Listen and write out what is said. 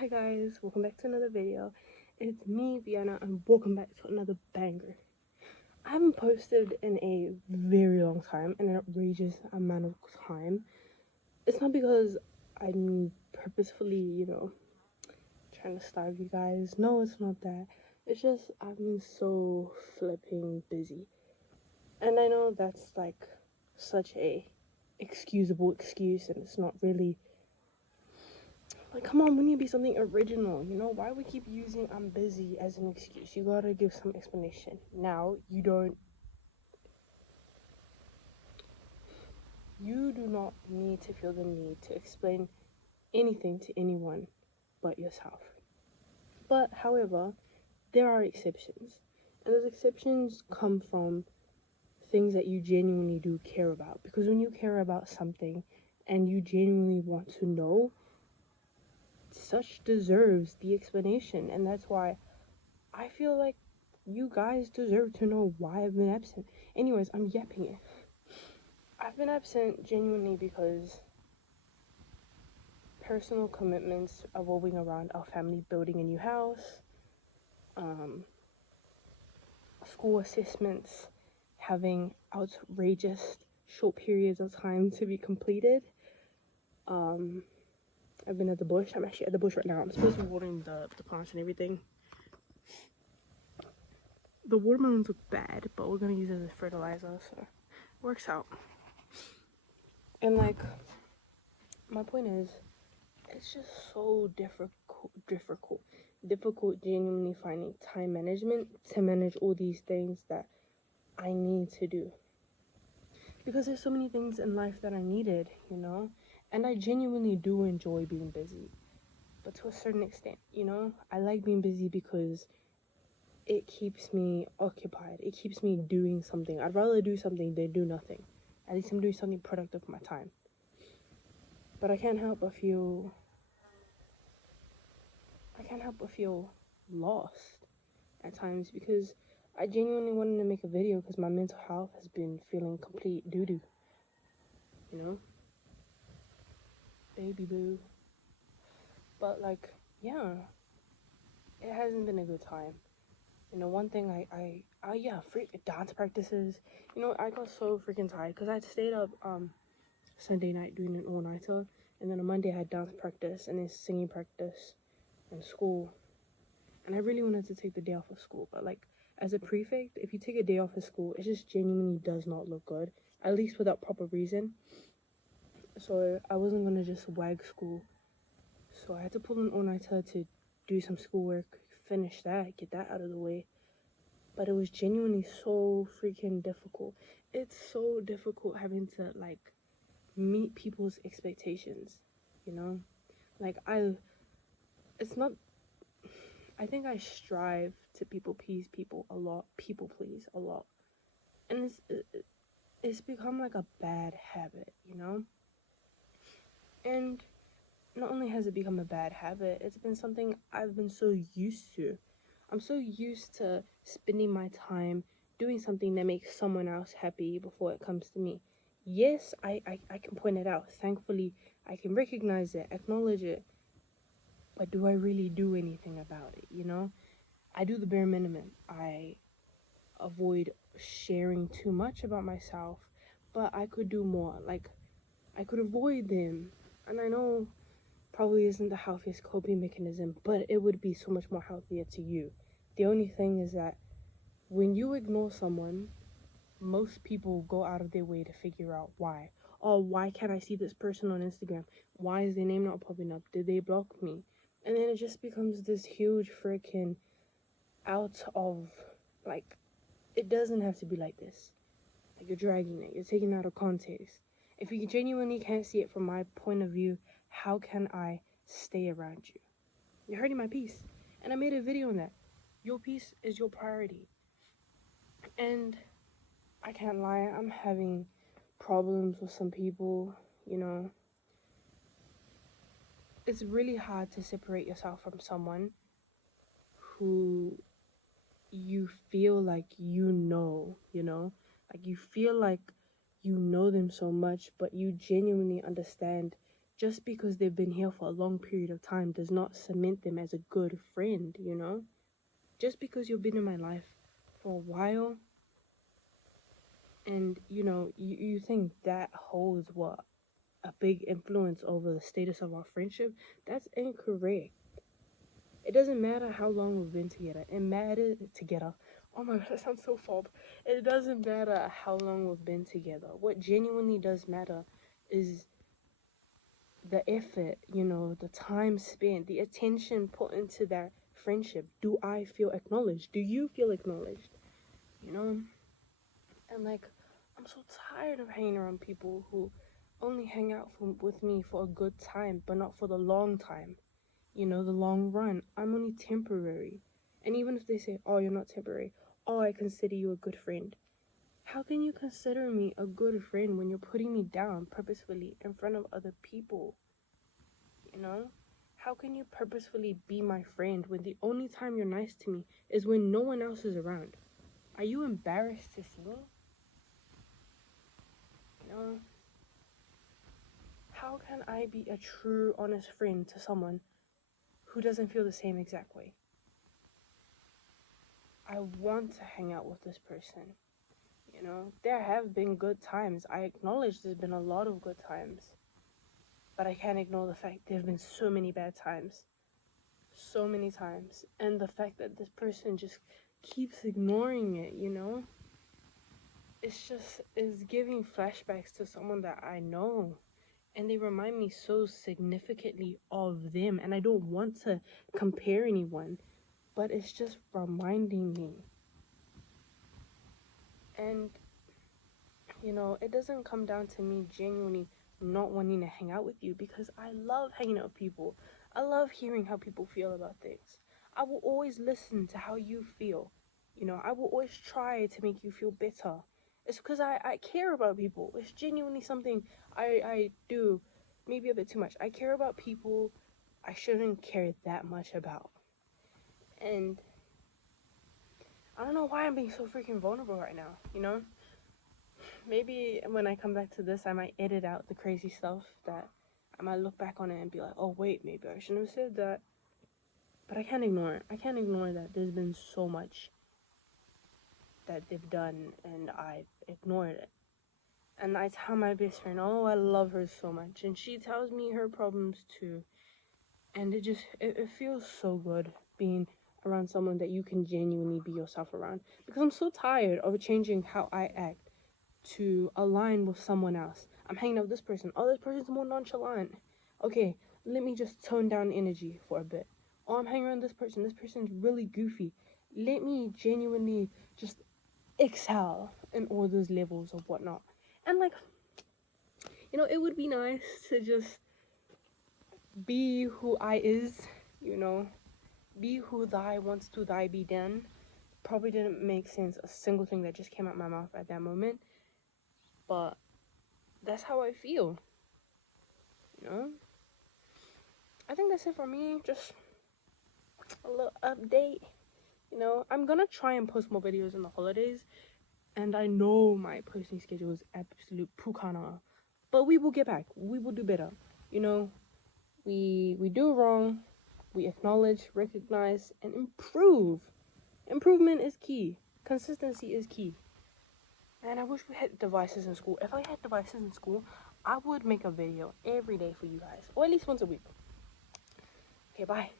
Hi guys, welcome back to another video. It's me, Vienna, and welcome back to another banger. I haven't posted in a very long time, an outrageous amount of time. It's not because I'm purposefully, trying to starve you guys. No, it's not that. It's just I've been so flipping busy. And I know that's like such a excusable excuse, and it's not really. Like, come on, we need to be something original, Why we keep using I'm busy as an excuse? You gotta give some explanation. Now, you do not need to feel the need to explain anything to anyone but yourself. But, however, there are exceptions. And those exceptions come from things that you genuinely do care about. Because when you care about something and you genuinely want to know, such deserves the explanation. And that's why I feel like you guys deserve to know why I've been absent. Anyways, I'm yapping it. I've been absent genuinely because personal commitments revolving around our family building a new house, school assessments having outrageous short periods of time to be completed. I've been at the bush. I'm actually at the bush right now. I'm supposed to be watering the plants and everything. The watermelons look bad, but we're gonna use it as fertilizer, so it works out. And like, my point is, it's just so difficult genuinely finding time management to manage all these things that I need to do. Because there's so many things in life that are needed, And I genuinely do enjoy being busy. But to a certain extent, I like being busy because it keeps me occupied. It keeps me doing something. I'd rather do something than do nothing. At least I'm doing something productive with my time. But I can't help but feel lost at times because I genuinely wanted to make a video because my mental health has been feeling complete doo-doo, baby boo. But like, yeah, it hasn't been a good time. One thing freak dance practices. I got so freaking tired because I stayed up Sunday night doing an all-nighter, and then on Monday I had dance practice and then singing practice and school. And I really wanted to take the day off of school, but like, as a prefect, if you take a day off of school, it just genuinely does not look good, at least without proper reason. So I wasn't gonna just wag school, so I had to pull an all-nighter to do some schoolwork, finish that, get that out of the way. But it was genuinely so freaking difficult. It's so difficult having to like meet people's expectations, like it's not, I think I strive to people please a lot, and it's become like a bad habit, and not only has it become a bad habit, it's been something I've been so used to. I'm so used to spending my time doing something that makes someone else happy before it comes to me. Yes, I can point it out. Thankfully, I can recognize it, acknowledge it. But do I really do anything about it, I do the bare minimum. I avoid sharing too much about myself, but I could do more. Like, I could avoid them. And I know probably isn't the healthiest coping mechanism, but it would be so much more healthier to you. The only thing is that when you ignore someone, most people go out of their way to figure out why. Oh, why can't I see this person on Instagram? Why is their name not popping up? Did they block me? And then it just becomes this huge freaking out of, like, it doesn't have to be like this. Like, you're dragging it, you're taking it out of context. If you genuinely can't see it from my point of view, how can I stay around you? You're hurting my peace. And I made a video on that. Your peace is your priority. And I can't lie, I'm having problems with some people, It's really hard to separate yourself from someone who you feel like like you feel like you know them so much, but you genuinely understand just because they've been here for a long period of time does not cement them as a good friend, you know? Just because you've been in my life for a while and, you know, you think that holds what? A big influence over the status of our friendship? That's incorrect. It doesn't matter how long we've been together. It matters together. Oh my god, that sounds so fob. It doesn't matter how long we've been together. What genuinely does matter is the effort, you know, the time spent, the attention put into that friendship. Do I feel acknowledged? Do you feel acknowledged? You know? And like, I'm so tired of hanging around people who only hang out with me for a good time, but not for the long time. You know, the long run. I'm only temporary. And even if they say, oh, you're not temporary, oh, I consider you a good friend. How can you consider me a good friend when you're putting me down purposefully in front of other people? You know? How can you purposefully be my friend when the only time you're nice to me is when no one else is around? Are you embarrassed to see me? You know? How can I be a true, honest friend to someone who doesn't feel the same exact way? I want to hang out with this person. You know, there have been good times. I acknowledge there's been a lot of good times. But I can't ignore the fact there have been so many bad times. So many times. And the fact that this person just keeps ignoring it, you know? It's giving flashbacks to someone that I know. And they remind me so significantly of them. And I don't want to compare anyone. But it's just reminding me. And, you know, it doesn't come down to me genuinely not wanting to hang out with you, because I love hanging out with people. I love hearing how people feel about things. I will always listen to how you feel. You know, I will always try to make you feel better. It's because I care about people. It's genuinely something I do, maybe a bit too much. I care about people I shouldn't care that much about. And I don't know why I'm being so freaking vulnerable right now, you know? Maybe when I come back to this, I might edit out the crazy stuff that I might look back on it and be like, oh, wait, maybe I shouldn't have said that. But I can't ignore it. I can't ignore that there's been so much that they've done and I've ignored it. And I tell my best friend, oh, I love her so much. And she tells me her problems too. And it feels so good being around someone that you can genuinely be yourself around. Because I'm so tired of changing how I act to align with someone else. I'm hanging out with this person. Oh, this person's more nonchalant. Okay, let me just tone down energy for a bit. Oh, I'm hanging around this person. This person's really goofy. Let me genuinely just excel in all those levels of whatnot. And like, you know, it would be nice to just be who I is, you know, be who thy wants to thy be done. Probably didn't make sense, a single thing that just came out my mouth at that moment. But that's how I feel, you know? I think that's it for me. Just a little update. You know, I'm gonna try and post more videos in the holidays. And I know my posting schedule is absolute pukana. But we will get back. We will do better. You know, we do wrong. We acknowledge, recognize, and improve. Improvement is key. Consistency is key. And I wish we had devices in school. If I had devices in school, I would make a video every day for you guys. Or at least once a week. Okay, bye.